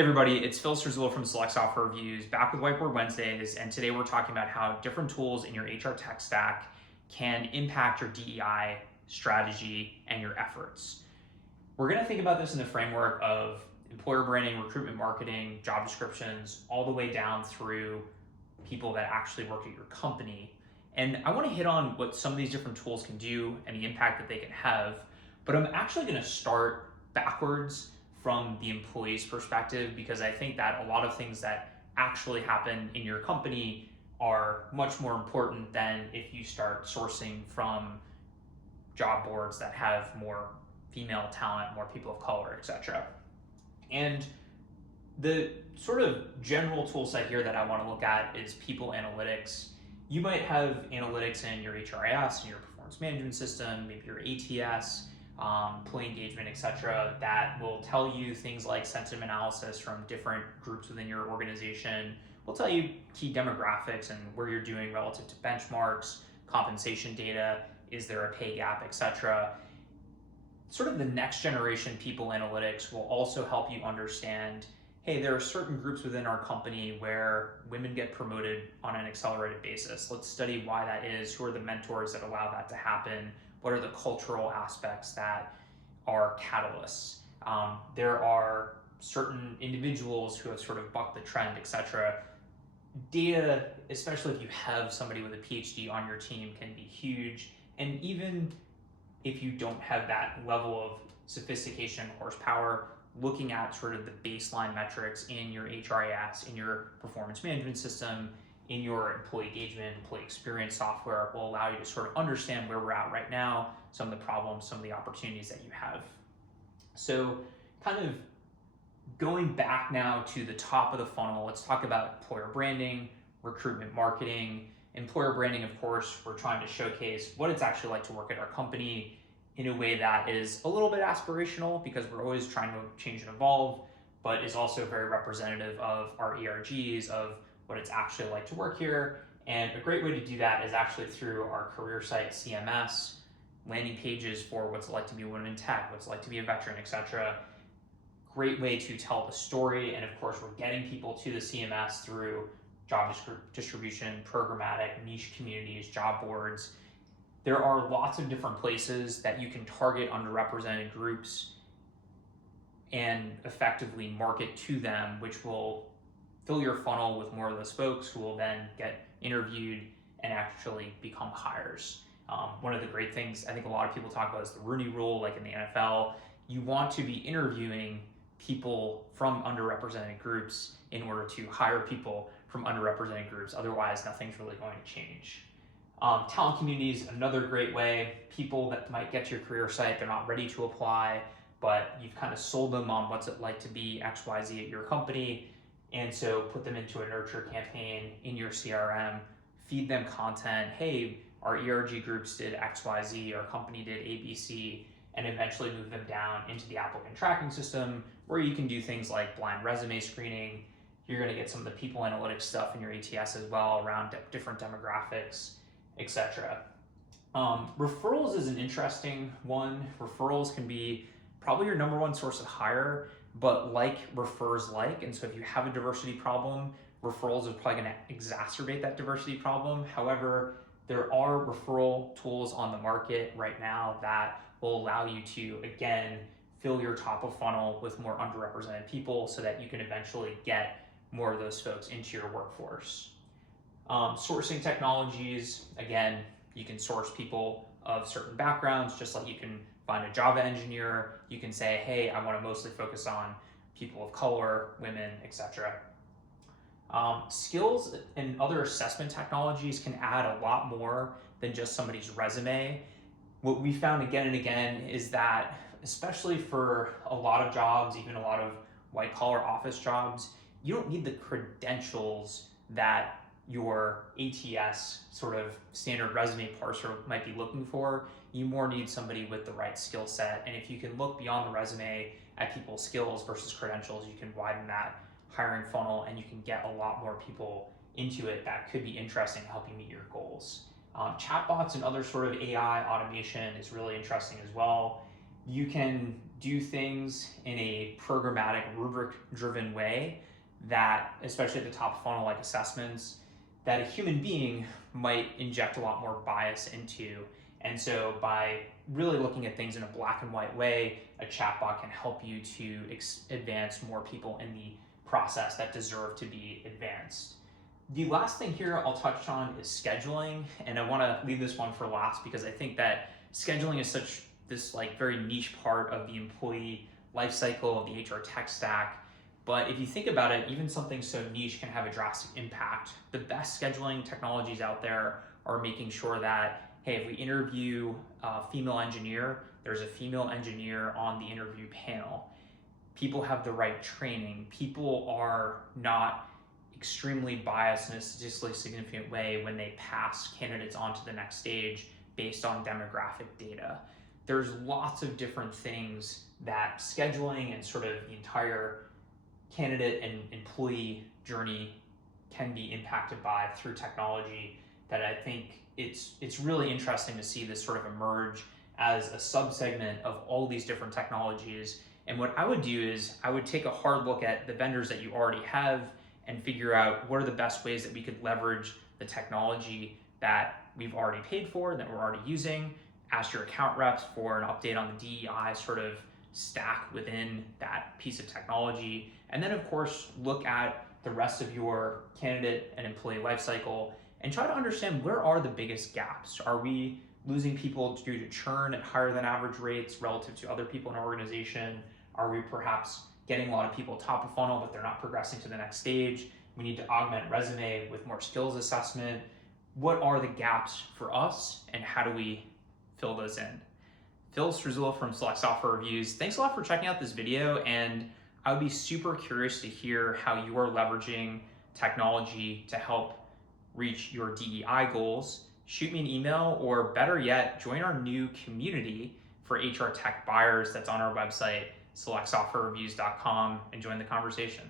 Hey everybody, it's Phil Serzullo from Select Software Reviews, back with Whiteboard Wednesdays, and today we're talking about how different tools in your HR tech stack can impact your DEI strategy and your efforts. We're going to think about this in the framework of employer branding, recruitment marketing, job descriptions, all the way down through people that actually work at your company. And I want to hit on what some of these different tools can do and the impact that they can have, but I'm actually going to start backwards from the employee's perspective, because I think that a lot of things that actually happen in your company are much more important than if you start sourcing from job boards that have more female talent, more people of color, etc. And the sort of general tool set here that I want to look at is people analytics. You might have analytics in your HRIS, in your performance management system, maybe your ATS, employee engagement, etc., that will tell you things like sentiment analysis from different groups within your organization. Will tell you key demographics and where you're doing relative to benchmarks, compensation data, is there a pay gap, etc. Sort of the next generation people analytics will also help you understand, hey, there are certain groups within our company where women get promoted on an accelerated basis. Let's study why that is. Who are the mentors that allow that to happen? What are the cultural aspects that are catalysts? There are certain individuals who have sort of bucked the trend, etc. Data, especially if you have somebody with a PhD on your team, can be huge. And even if you don't have that level of sophistication and horsepower, looking at sort of the baseline metrics in your HRIS, in your performance management system, in your employee engagement, employee experience software will allow you to sort of understand where we're at right now, some of the problems, some of the opportunities that you have. So kind of going back now to the top of the funnel, let's talk about employer branding, recruitment marketing. Employer branding, of course, we're trying to showcase what it's actually like to work at our company in a way that is a little bit aspirational, because we're always trying to change and evolve, but is also very representative of our ERGs, of what it's actually like to work here. And a great way to do that is actually through our career site CMS, landing pages for what's it like to be a woman in tech, what's it like to be a veteran, etc. Great way to tell the story. And of course, we're getting people to the CMS through job distribution, programmatic, niche communities, job boards. There are lots of different places that you can target underrepresented groups and effectively market to them, which will fill your funnel with more of those folks who will then get interviewed and actually become hires. One of the great things I think a lot of people talk about is the Rooney Rule, like in the NFL. You want to be interviewing people from underrepresented groups in order to hire people from underrepresented groups. Otherwise, nothing's really going to change. Talent communities, another great way. People that might get to your career site, they're not ready to apply, but you've kind of sold them on what's it like to be XYZ at your company. And so put them into a nurture campaign in your CRM, feed them content. Hey, our ERG groups did XYZ, our company did ABC, and eventually move them down into the applicant tracking system, where you can do things like blind resume screening. You're going to get some of the people analytics stuff in your ATS as well around different demographics, etc. Referrals is an interesting one. Referrals can be probably your number one source of hire, but like refers like. And so if you have a diversity problem, referrals are probably going to exacerbate that diversity problem. However, there are referral tools on the market right now that will allow you to, again, fill your top of funnel with more underrepresented people so that you can eventually get more of those folks into your workforce. Sourcing technologies, again, you can source people of certain backgrounds, just like you can find a Java engineer. You can say, hey, I want to mostly focus on people of color, women, etc. Skills and other assessment technologies can add a lot more than just somebody's resume. What we found again and again is that, especially for a lot of jobs, even a lot of white collar office jobs, you don't need the credentials that your ATS sort of standard resume parser might be looking for. You more need somebody with the right skill set. And if you can look beyond the resume at people's skills versus credentials, you can widen that hiring funnel and you can get a lot more people into it that could be interesting, helping meet your goals. Chatbots and other sort of AI automation is really interesting as well. You can do things in a programmatic, rubric-driven way that, especially at the top of funnel like assessments, that a human being might inject a lot more bias into. And so by really looking at things in a black and white way, a chatbot can help you to advance more people in the process that deserve to be advanced. The last thing here I'll touch on is scheduling, and I want to leave this one for last because I think that scheduling is such this like very niche part of the employee life cycle of the HR tech stack. But if you think about it, even something so niche can have a drastic impact. The best scheduling technologies out there are making sure that, hey, if we interview a female engineer, there's a female engineer on the interview panel. People have the right training. People are not extremely biased in a statistically significant way when they pass candidates on to the next stage based on demographic data. There's lots of different things that scheduling and sort of the entire candidate and employee journey can be impacted by through technology that I think it's really interesting to see this sort of emerge as a subsegment of all these different technologies. And what I would do is I would take a hard look at the vendors that you already have and figure out what are the best ways that we could leverage the technology that we've already paid for, that we're already using. Ask your account reps for an update on the DEI sort of stack within that piece of technology. And then of course, look at the rest of your candidate and employee lifecycle and try to understand where are the biggest gaps. Are we losing people due to churn at higher than average rates relative to other people in our organization? Are we perhaps getting a lot of people top of funnel, but they're not progressing to the next stage? We need to augment resume with more skills assessment. What are the gaps for us and how do we fill those in? Phil Struzula from Select Software Reviews. Thanks a lot for checking out this video, and I would be super curious to hear how you are leveraging technology to help reach your DEI goals. Shoot me an email, or better yet, join our new community for HR tech buyers that's on our website, selectsoftwarereviews.com, and join the conversation.